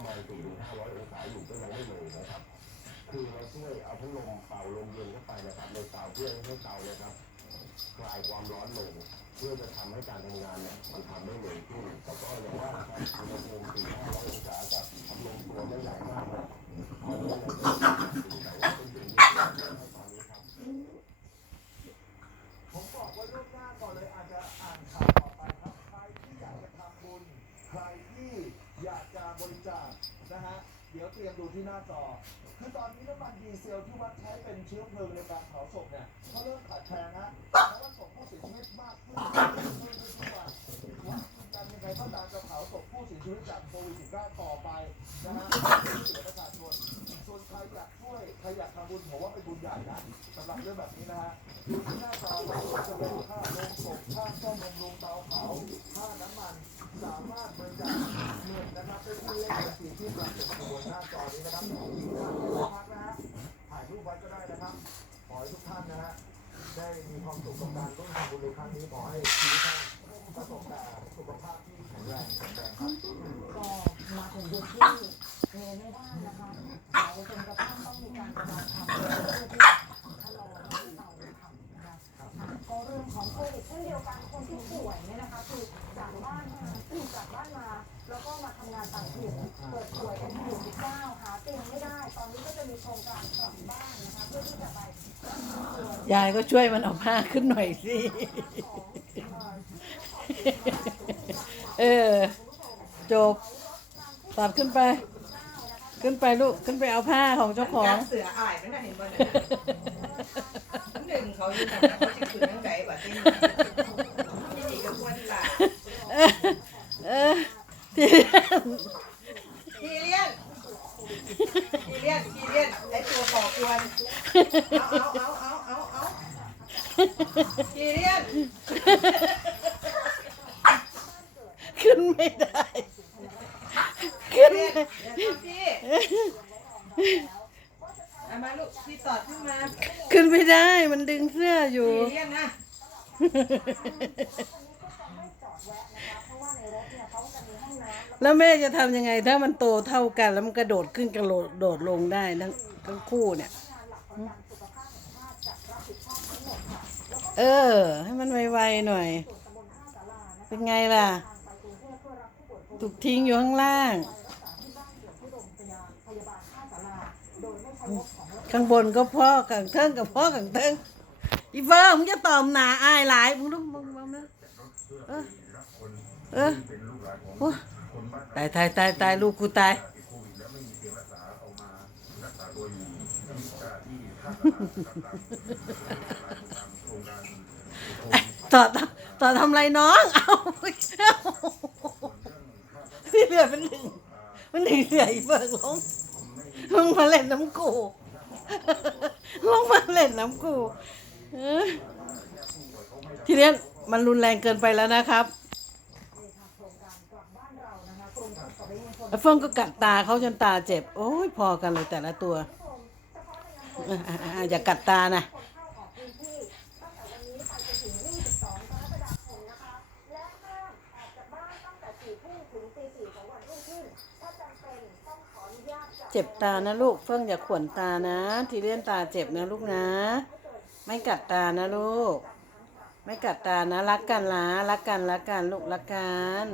ประมาณ4ถึง500องศาอยู่ก็ยังไม่เลยนะครับคือเราช่วยเอาพัดลมเป่าลมเย็นเข้าไปนะครับในเตาเพื่อให้เตานะครับคลายความร้อนลงเพื่อจะทำให้การทำงานเนี่ยมันทำได้เร็วขึ้นแล้วก็อย่างว่าครับอุณหภูมิ4 500องศากับพัดลมตัวไม่ใหญ่มากนะมันก็เป็นแต่ว่าเป็นสิ่งที่ตอนนี้ครับผมบอกว่าล่วงหน้าก่อนเลยอาจจะอ่านข่าวต่อไปครับใครที่อยากจะทำบุญใครที่อยากจะบริจาค เดี๋ยวเตรียมดูที่หน้าจอ คือตอนนี้น้ำมันดีเซลที่วัดใช้เป็นเชื้อเพลิงในการเผาศพเนี่ยเขาเริ่มขาดแคลนนะเพราะว่าศพผู้เสียชีวิตมากขึ้นเรื่อยๆทุกวันวัดยืนยันยังไงก็ตามจะเผาศพผู้เสียชีวิตจากโควิด -19 ต่อไปนะฮะช่วยเหลือประชาชนส่วนใครอยากช่วยใครอยากทำบุญผมว่าเป็นบุญใหญ่นะสำหรับเรื่องแบบนี้นะฮะดูที่หน้าจอว่าจะเป็นค่า นหน้าจอนี้นะครับขอทุกท่านพักนะฮะถ่ายรูปไว้ก็ได้นะครับ ขอให้ทุกท่านนะฮะได้มีความสุขกับการร่วมทำบุญในครั้งนี้ขอให้ชีวิตท่านประสบแต่สุขภาพที่แข็งแรงแข็งแรงครับก็มาถึงจุดที่เทไม่ได้นะคะเราจนกระทั่งต้องมีการระบายความเพื่อที่จะชะลอเตาทำนะคะก็เรื่องของโควิดเช่นเดียวกันคนที่ป่วยเนี่ยนะคะ คือจากบ้านมาจากบ้านมา แล้วก็มาทำงานต่างถิ่นเกิดป่วยเป็น หาเตียงไม่ได้ ตอนนี้ก็จะมีโครงการกลับบ้านนะคะเพื่อที่จะไปรักษาตัวยายก็ช่วยมันเอาผ้าขึ้นหน่อยสิเออ จบตัดขึ้นไป ขึ้นไปลูก ขึ้นไปเอาผ้าของเจ้าของ เสืออายไม่ได้เห็นบ่เนี่ยหนึ่งเขาอยู่แต่เขาจะขึ้นทั้งใดบัดนี้นี่ก็ควรล่ะ เออเออที่ ทีเลียนทีเลียนทีเลียนไอตัวก่อกวน เอาเอาเอาเอาเอาเอาทีเลียนขึ้นไม่ได้ ขึ้นเลีไม่ยนเดี๋ยวพี่เอามาลูกพี่ตอดขึ้นมาขึ้นไม่ได้มันดึงเสื้ออยู่ทีเลียนนะแล้วแม่จะทำยังไงถ้ามันโตเท่ากัน แล้วมันกระโดดขึ้นกระโดดโดดลงได้ทั้งทั้งคู่เนี่ย เเออ ให้มันไวๆหน่อย เป็นไงล่ะ ถูกทิ้งอยู่ข้างล่าง ข้างบนก็พ่อข้างเทิงกับพ่อข้างเทิงอีเฟิร์มึงจะตอมหนาอายหลายมึงรู้มึงมึงนะเออเออโอ้ตายตายตายตายลูกกูตาย ต่อต่อต่อทำไรน้องเอาเอาที่เหลือเป็นหนึ่งมันหนึ่งเหลืออีเฟิร์ลงลงมาเล่นน้ำกูลงมาเล่นน้ำกูทีนี้มันรุนแรงเกินไปแล้วนะครับแล้วเฟิงก็กัดตาเขาจนตาเจ็บ โอ้ยพอกันเลยแต่ละตัว อย่ากัดตานะ เจ็บตานะลูกเฟื่องอย่าขวนตานะ ทีเลียนตาเจ็บนะลูกนะ ไม่กัดตานะลูก ไม่กัดตานะ รักกันนะรักกันรักกันลูกรักกัน